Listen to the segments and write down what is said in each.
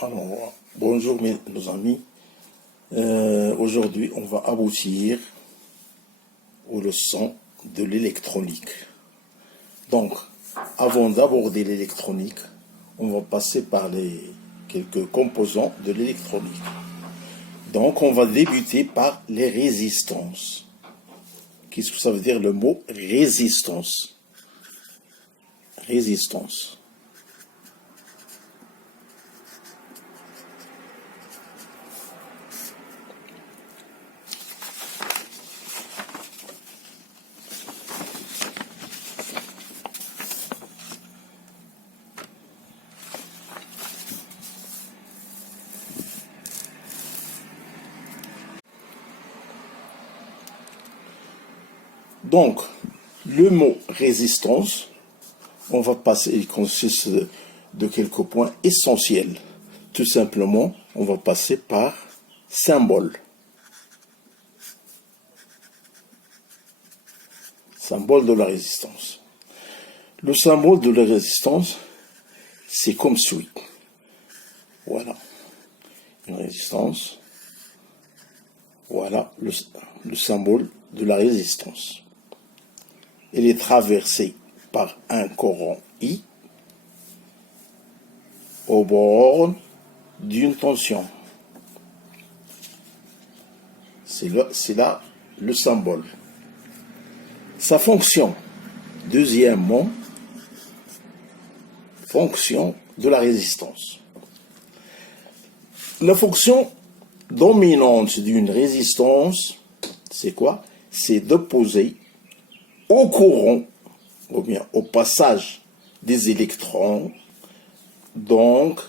Alors, bonjour nos amis. Aujourd'hui, on va aboutir aux leçons de l'électronique. Donc, avant d'aborder l'électronique, on va passer par les quelques composants de l'électronique. Donc, on va débuter par les résistances. Qu'est-ce que ça veut dire le mot résistance? Résistance. Donc, le mot résistance, on va passer, il consiste de quelques points essentiels. Tout simplement, on va passer par symbole. Symbole de la résistance. Le symbole de la résistance, c'est comme suit. Voilà. Une résistance. Voilà le symbole de la résistance. Elle est traversée par un courant I au bord d'une tension. C'est là le symbole. Sa fonction, deuxièmement, fonction de la résistance. La fonction dominante d'une résistance, c'est quoi? C'est d'opposer au courant, ou bien au passage des électrons, donc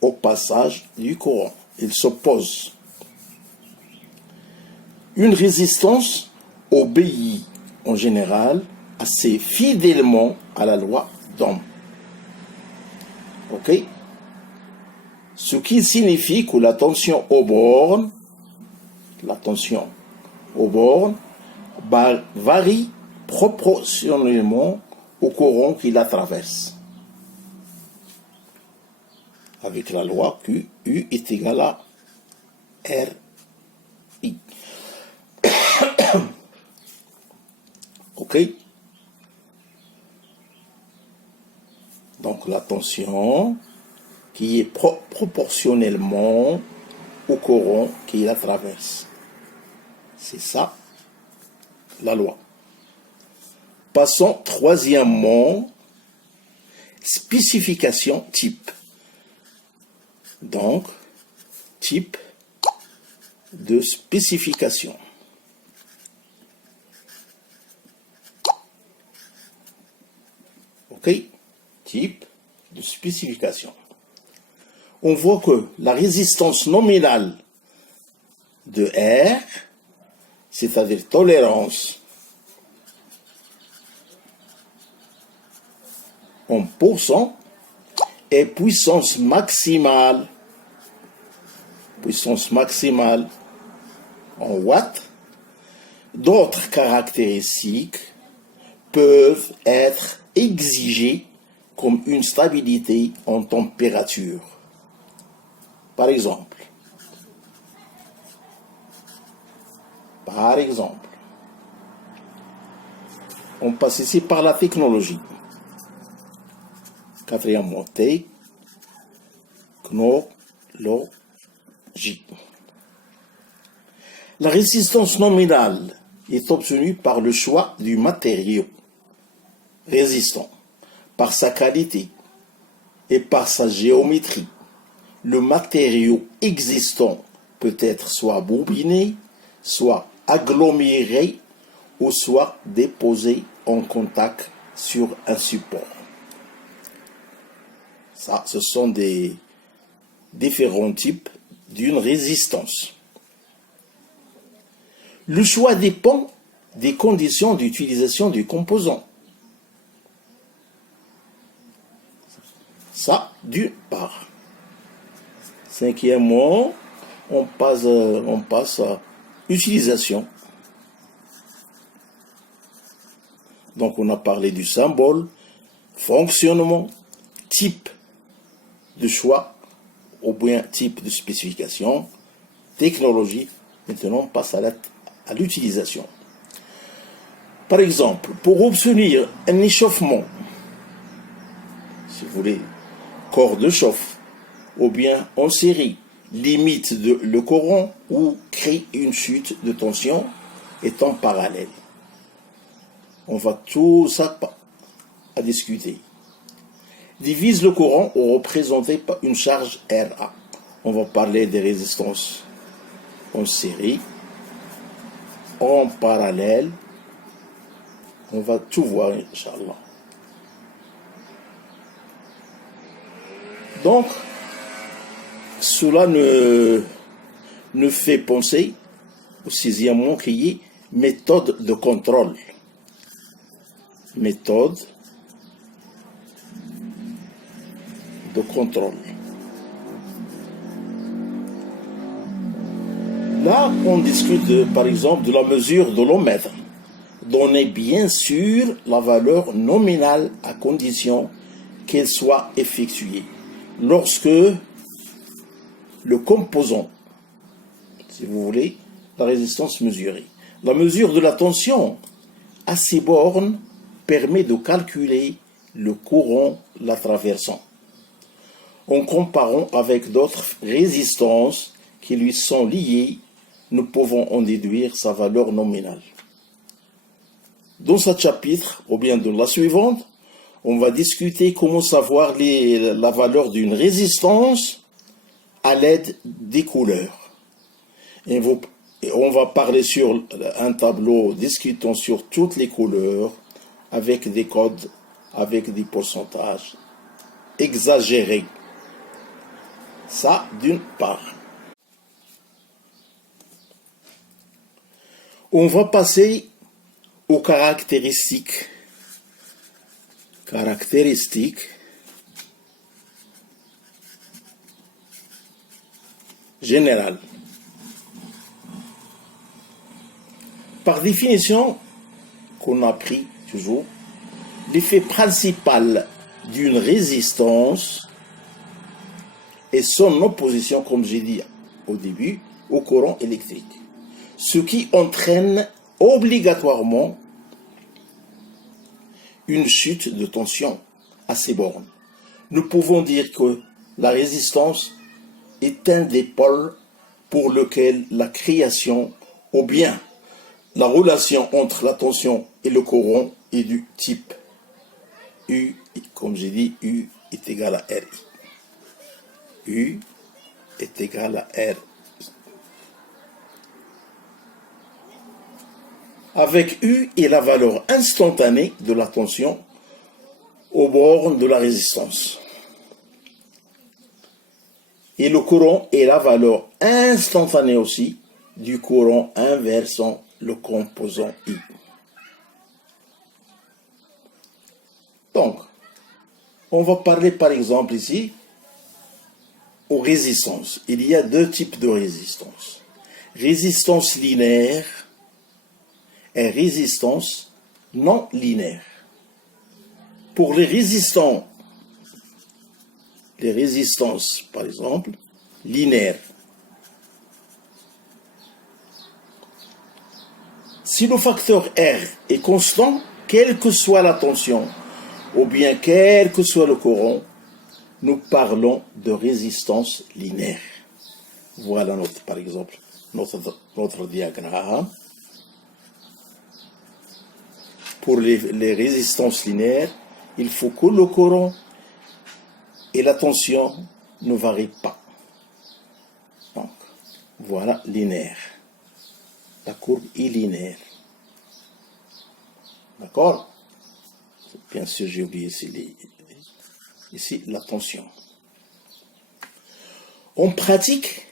au passage du courant. Il s'oppose. Une résistance obéit en général assez fidèlement à la loi d'Ohm. Ok? Ce qui signifie que la tension aux bornes varie proportionnellement au courant qui la traverse. Avec la loi que U est égal à RI. Ok? Donc la tension qui est proportionnellement au courant qui la traverse. C'est ça, la loi. Passons troisièmement, spécification type. Donc, type de spécification. Ok? Type de spécification. On voit que la résistance nominale de R, c'est-à-dire tolérance en pourcent, et puissance maximale en watts. D'autres caractéristiques peuvent être exigées comme une stabilité en température. Par exemple, on passe ici par la technologie. Quatrième mot, technologie. La résistance nominale est obtenue par le choix du matériau résistant, par sa qualité et par sa géométrie. Le matériau existant peut être soit bobiné, soit aggloméré ou soit déposé en contact sur un support. Ça, ce sont des différents types d'une résistance. Le choix dépend des conditions d'utilisation du composant. Ça, d'une part. Cinquièmement, on passe à utilisation. Donc, on a parlé du symbole, fonctionnement, type de choix ou bien type de spécification, technologie. Maintenant, on passe à l'utilisation. Par exemple, pour obtenir un échauffement, si vous voulez, corps de chauffe, ou bien en série, limite le courant ou crée une chute de tension étant parallèle. On va tout ça à discuter. Divise le courant ou représenté par une charge RA. On va parler des résistances en série, en parallèle. On va tout voir, Inch'Allah. Donc, cela ne fait penser au sixième mot qui est méthode de contrôle. Méthode de contrôle. Là, on discute par exemple de la mesure de l'ohmètre. Donner bien sûr la valeur nominale à condition qu'elle soit effectuée. Lorsque le composant, si vous voulez, la résistance mesurée. La mesure de la tension à ces bornes permet de calculer le courant la traversant. En comparant avec d'autres résistances qui lui sont liées, nous pouvons en déduire sa valeur nominale. Dans ce chapitre, ou bien dans la suivante, on va discuter comment savoir la valeur d'une résistance à l'aide des couleurs. Et on va parler sur un tableau discutant sur toutes les couleurs avec des codes, avec des pourcentages exagérés. Ça, d'une part. On va passer aux caractéristiques générales. Par définition, qu'on a pris toujours, l'effet principal d'une résistance est son opposition, comme j'ai dit au début, au courant électrique. Ce qui entraîne obligatoirement une chute de tension à ces bornes. Nous pouvons dire que la résistance est un des pôles pour lequel la création, ou bien la relation entre la tension et le courant est du type U, comme j'ai dit, U est égal à RI. U est égal à R. Avec U est la valeur instantanée de la tension aux bornes de la résistance. Et le courant est la valeur instantanée aussi du courant inversant le composant I. Donc, on va parler par exemple ici aux résistances. Il y a deux types de résistances. Résistance linéaire et résistance non linéaire. Pour les résistances, par exemple, linéaires, si le facteur R est constant, quelle que soit la tension, ou bien quel que soit le courant, nous parlons de résistance linéaire. Voilà par exemple notre diagramme. Pour les résistances linéaires, il faut que le courant et la tension ne varient pas. Donc, voilà linéaire. La courbe est linéaire. D'accord? Bien sûr, j'ai oublié ici la tension. On pratique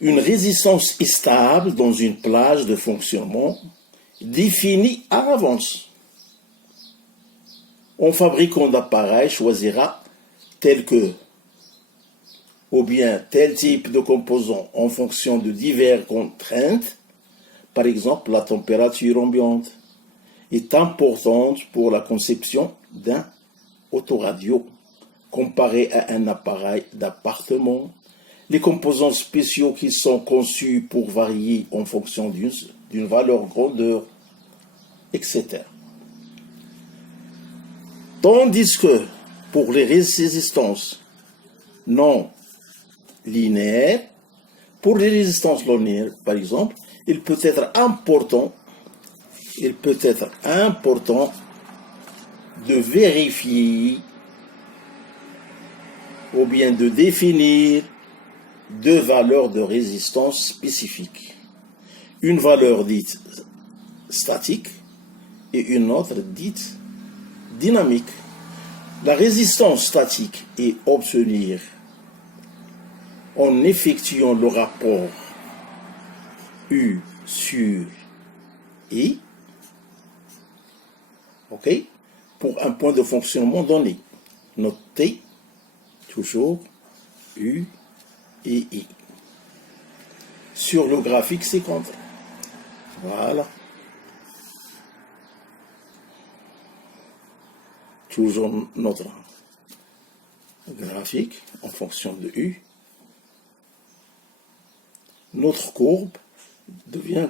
une résistance est stable dans une plage de fonctionnement définie à l'avance. Un fabricant d'appareil choisira tel que, ou bien tel type de composant en fonction de diverses contraintes. Par exemple, la température ambiante est importante pour la conception d'un autoradio. comparé à un appareil d'appartement, les composants spéciaux qui sont conçus pour varier en fonction d'une valeur grandeur, etc. Tandis que pour les résistances non linéaires, pour les résistances linéaires, par exemple, il peut être important de vérifier ou bien de définir deux valeurs de résistance spécifiques. Une valeur dite statique et une autre dite dynamique. La résistance statique est obtenue en effectuant le rapport U sur I, ok, pour un point de fonctionnement donné. Notez toujours U et I. Sur le graphique ci-contre. Voilà. Toujours notre graphique en fonction de U. Notre courbe devient,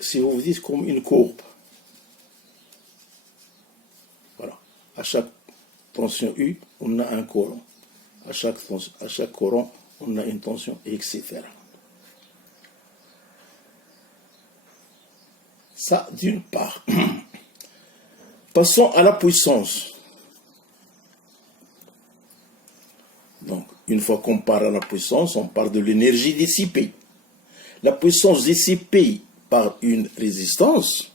si vous dites, comme une courbe. Voilà. À chaque tension U, on a un courant. À chaque courant, on a une tension, etc. Ça, d'une part. Passons à la puissance. Donc, une fois qu'on parle à la puissance, on parle de l'énergie dissipée. La puissance dissipée par une résistance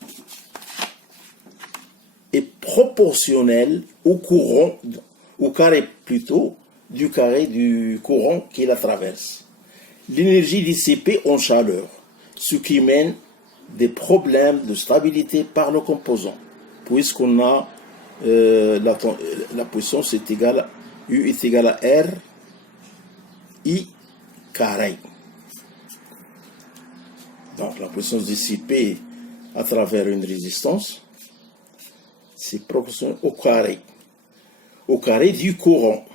est proportionnelle au courant, au carré plutôt, du carré du courant qui la traverse. L'énergie dissipée en chaleur, ce qui mène des problèmes de stabilité par le composant, puisqu'on a la puissance est égale à U est égal à R I carré. Donc la puissance dissipée à travers une résistance, c'est proportionnel au carré du courant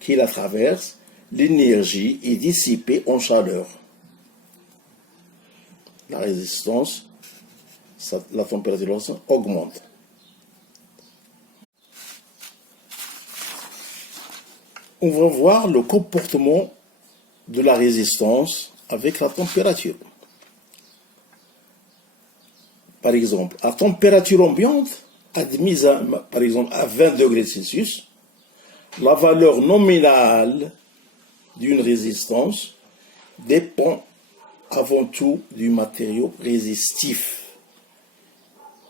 qui la traverse. L'énergie est dissipée en chaleur. La résistance, la température augmente. On va voir le comportement de la résistance avec la température. Par exemple, à température ambiante, admise par exemple à 20 degrés Celsius, la valeur nominale d'une résistance dépend avant tout du matériau résistif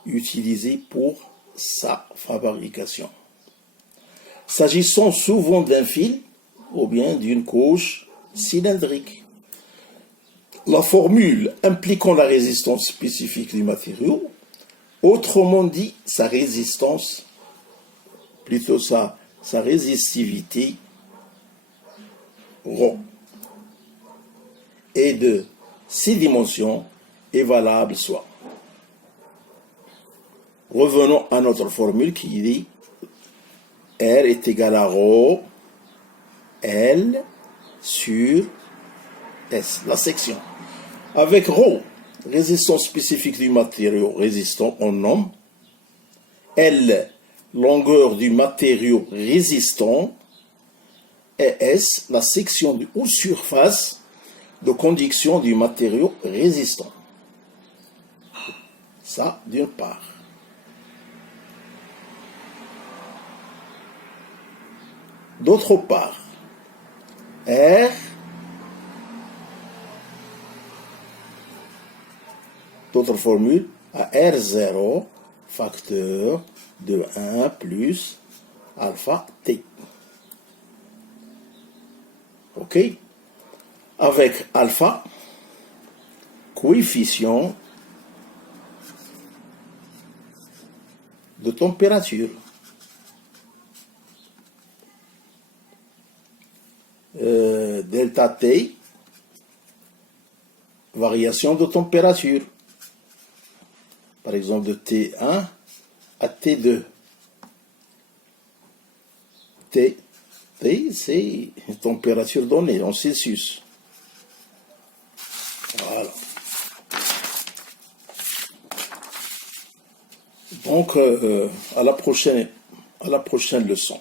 utilisé pour sa fabrication. S'agissant souvent d'un fil ou bien d'une couche cylindrique. La formule impliquant la résistance spécifique du matériau, autrement dit sa résistance, plutôt sa résistivité, ρ, et de 6 dimensions est valable soit. Revenons à notre formule qui dit R est égal à ρ L sur S, la section. Avec ρ, résistance spécifique du matériau résistant, on nomme L, longueur du matériau résistant, et S, la section ou surface de conduction du matériau résistant. Ça, d'une part. D'autre part, R d'autres formules à R0 facteur de 1 plus alpha T. Ok? Avec alpha, coefficient de température. Delta T, variation de température. Par exemple de T1 à T2. T, c'est température donnée en Celsius. Voilà. Donc, à la prochaine leçon.